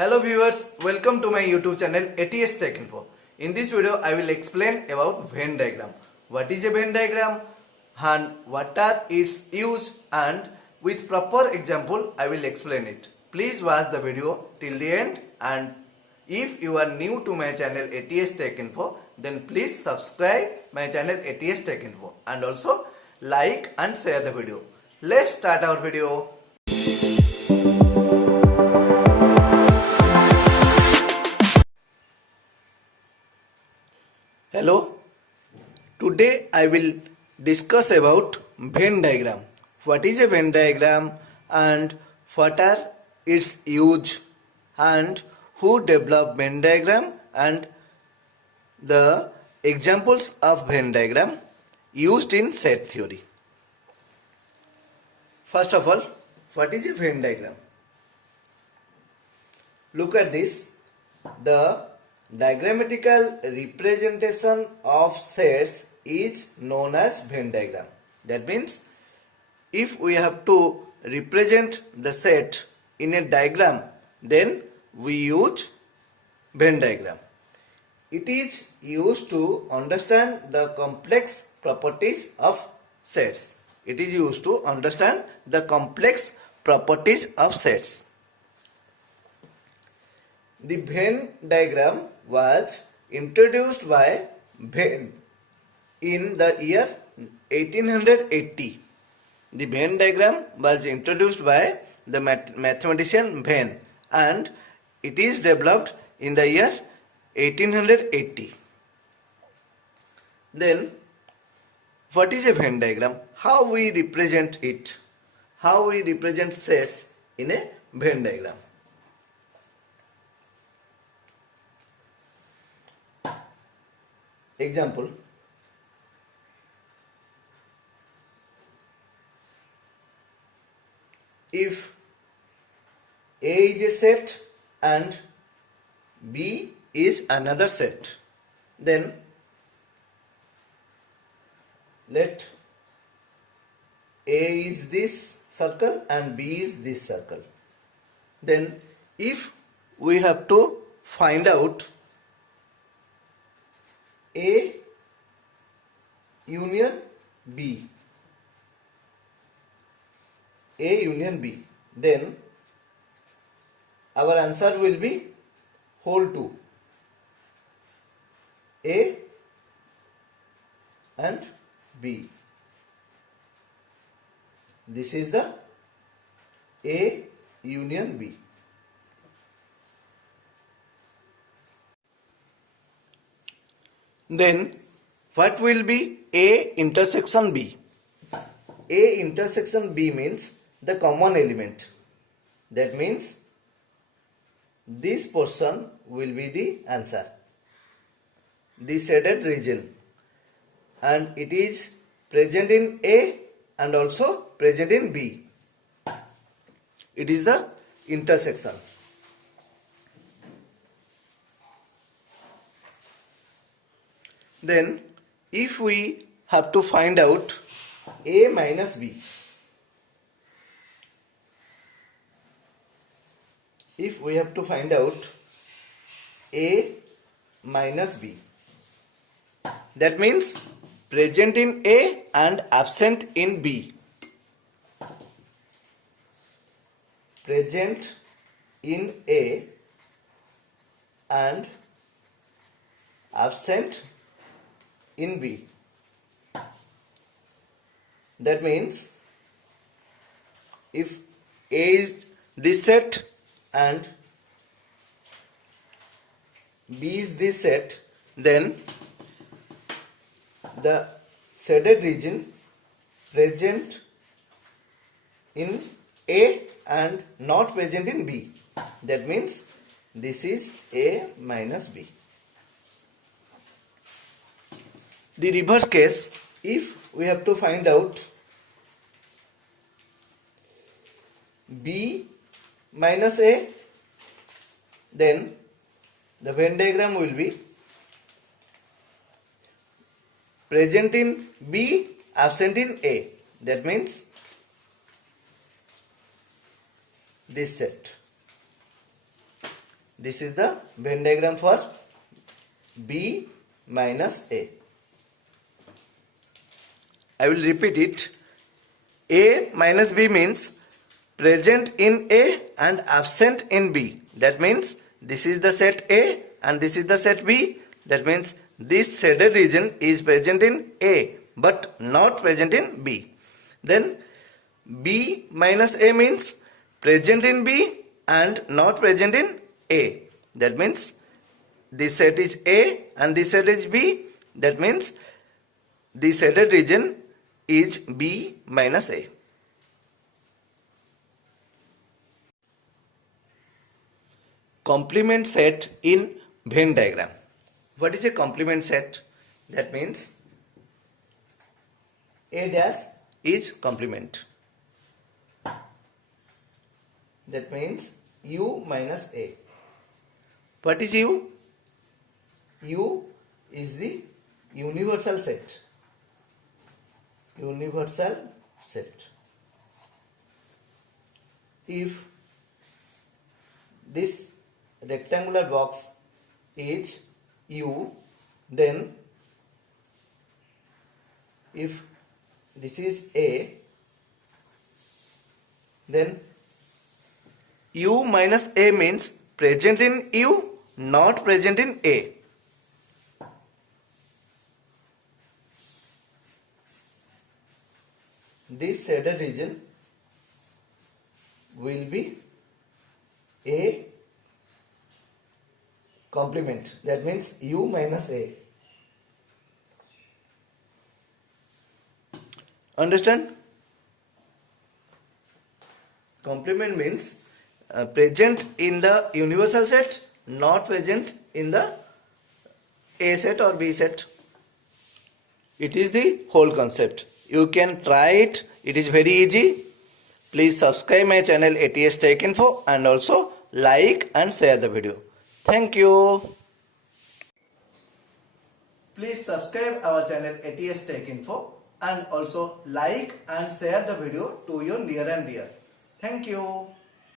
Hello viewers, welcome to my YouTube channel ATS Tech Info. In this video, I will explain about Venn diagram. What is a Venn diagram and what are its use, and with proper example, I will explain it. Please watch the video till the end, and if you are new to my channel ATS Tech Info, then please subscribe my channel ATS Tech Info and also like and share the video. Let's start our video. Hello, today I will discuss about Venn diagram. What is a Venn diagram and what are its use and who developed Venn diagram and the examples of Venn diagram used in set theory. First of all, what is a Venn diagram? Look at this. The diagrammatical representation of sets is known as Venn diagram. That means if we have to represent the set in a diagram, then we use Venn diagram. It is used to understand the complex properties of sets. It is used to understand the complex properties of sets. The Venn diagram was introduced by Venn in the year 1880. The Venn diagram was introduced by the mathematician Venn, and it is developed in the year 1880. Then, what is a Venn diagram? How we represent it? How we represent sets in a Venn diagram? Example, if A is a set and B is another set, then let A is this circle and B is this circle. Then if we have to find out A union B, A union B, then our answer will be whole 2, A and B. This is the A union B. Then what will be A intersection B? A intersection B means the common element. That means this portion will be the answer, the shaded region, and it is present in A and also present in B. It is the intersection. Then if we have to find out A minus B, if we have to find out A minus B, that means present in A and absent in B. Present in A and absent in B. That means if A is this set and B is this set, then the shaded region present in A and not present in B. That means this is A minus B. The reverse case, if we have to find out B minus A, then the Venn diagram will be present in B, absent in A. That means this set. This is the Venn diagram for B minus A. I will repeat it. A minus B means present in A and absent in B. That means this is the set A and this is the set B. That means this shaded region is present in A but not present in B. Then B minus A means present in B and not present in A. That means this set is A and this set is B. That means the shaded region is B minus A. Complement set in Venn diagram. What is a complement set? That means A dash is complement. That means U minus A. What is U? U is the universal set. Universal set. If this rectangular box is U, then if this is A, then U minus A means present in U, not present in A. This shaded region will be A complement. That means U minus A. Understand? Complement means present in the universal set, not present in the A set or B set. It is the whole concept. You can try it. It is very easy. Please subscribe my channel ATS Tech Info and also like and share the video. Thank you. Please subscribe our channel ATS Tech Info and also like and share the video to your near and dear. Thank you.